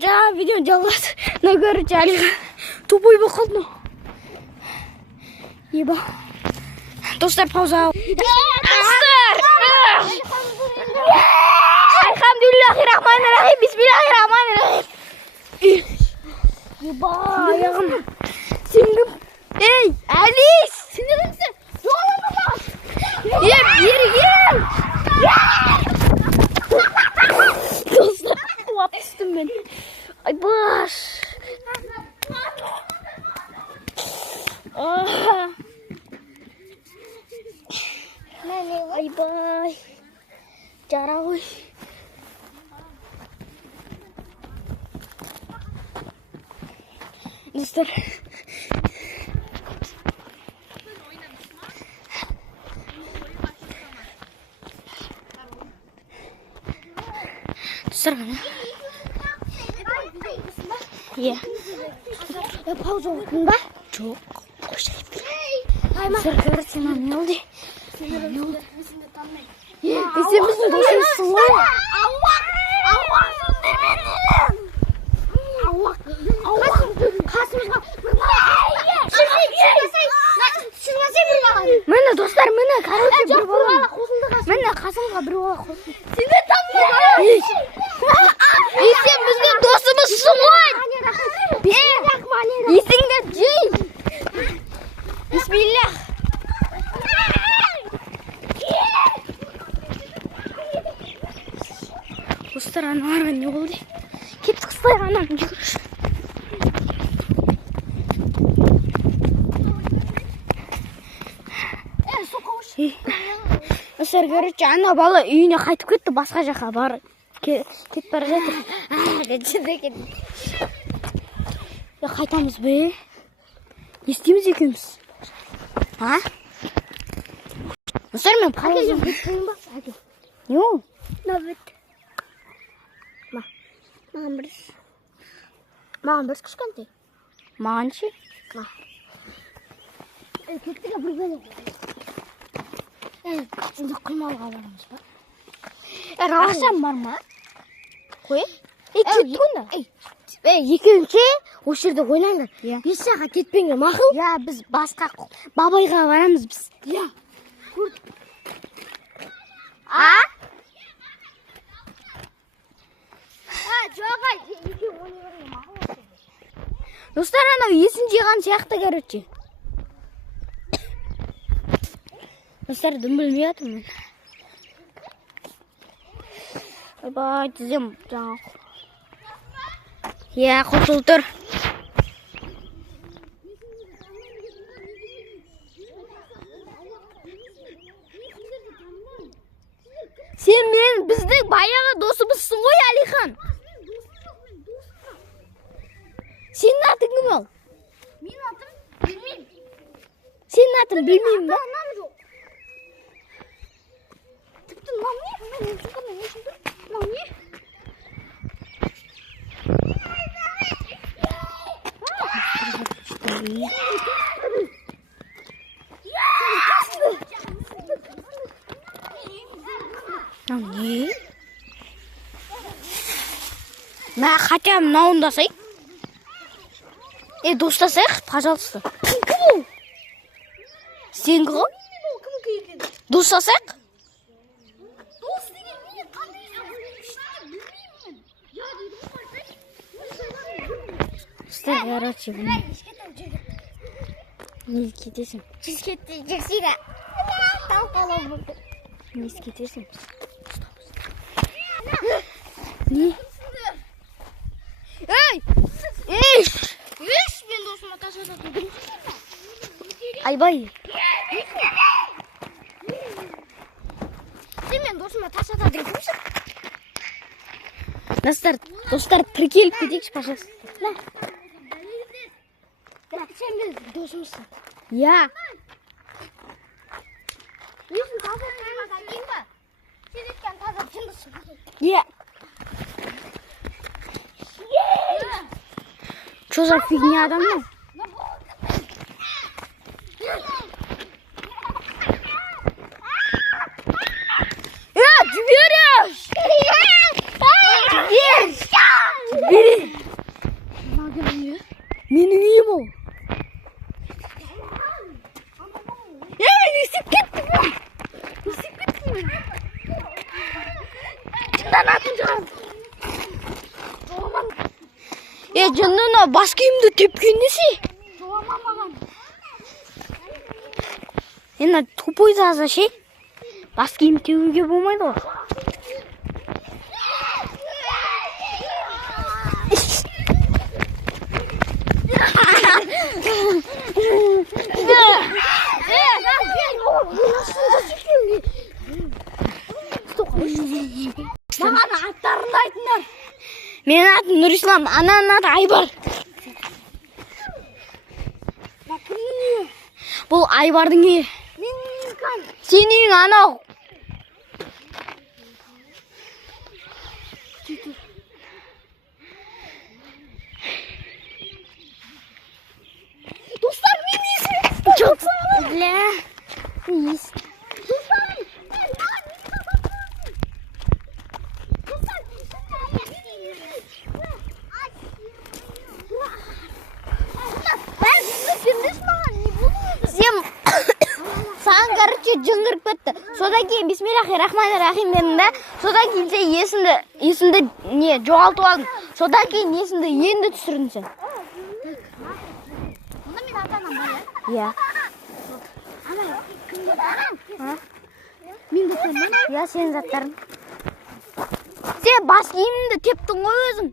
жаңа видеоны жалғасына көріп Алихан тупой болып қалды. Еба. Достар, пауза. Достар! Алхамдулиллахи-рахмани-рахим. Бисмиллахи-рахмани-рахим. Еба, аяғым. Сен кім? Ей, Алис! Сен кімсің? Жолыңды. Бері кел! Достар, құлап түстім мен. Айбаш. Айбай. Жара ғой. Достар. Достар ғана. Иә. Пауза оқың ба? Жоқ. Достар, көрсен не oldu? Ne oldu? Bizim dostumuzsun var. Allah söndürmedim. Allah. Kasımızға. Міне достар, міне короче бір бала қосылды. Міне Қасымға бір бала қосылды. Сені танымаймын. Сен біздің досымызсың ғой. Есіңді жей. Бисмиллах. Достар, аналарға не болды? Кепті қыстайық анам жүгіріш. Достар, көріп, ана бала үйіне қайтып кетті, басқа жаққа барып кетіп бара жатыр. Қайтамыз бе? Не істейміз екеуміз? Достар, мен пауза кетпейін ба? Не ол? Нөбет. Маған бір кішкентай. Маған ше? Кеттіге бір бөлі. Енді құймалыға барамыз ба? Рақшам бар ма? Қой? Кетті онда? Екеуінше осы жерде ойнаңдар. Бес жаққа кетпеңдер, мақұл? Я, біз басқа бабайға барамыз біз. Я. Жоға, екеу ойнағырын мақыл. Достар, анау есін жиған сияқты көрітші. Достар, дым білмей атым мен. Айбай, тізем жаңа. Е, қосыл тұр. Сен мен біздің баяғы досымызсың ғой, Алихан. Сенің атың кім ол? Менің атым білмеймін. Сенің атың білмеймін ба? Тіпті мынау не? Мынау не? Мынау не? Мә, хотя мынауын да сай. Достасайық, пожалуйста. Кім ол? Сен кім? Достасайық? Дос деген мен қандай білмеймін. Достар, короче, не кетесің? Сіз кетсейді. Тауқалау болды. Не кетесің? Не? Ей! Ей! Мен досыма ташататын. Айбай. Сен мен досыма ташататын кімсің? Достар, тіркеліп кетейікші, пожалуйста. Сен мен досымызсың. Я. Есін таза қаймадан кейін ба? Сен еткен таза жындысың. Я. Что за фигня там? Дверь! Дверь! Менің үйім ол. Мен есіп кеттім. Жынданатын шығар. Жынына бас киімді тепкен несі? Енді тупой таза ше. Бас киім теуге болмайды ғой. Маған аттарыңды айтыңдар. Менің атым Нұрислам, ананың аты Айбар. Бұл Айбардың үйі. Сенің үйің анау. Достар, мен есімін жоқ. Бля. Саған, короче, жыңғырып кетті. Содан кейін бисмиллахи-рахмани-рахим дедім да. Содан кейін сен есімді не жоғалтып алдың. Содан кейін есімді енді түсірдің сен. Онда мен ата-анам бар, иә? Иә. Мен заттарым? Иә, сенің заттарың. Сен бас киіміңді тептің ғой өзің.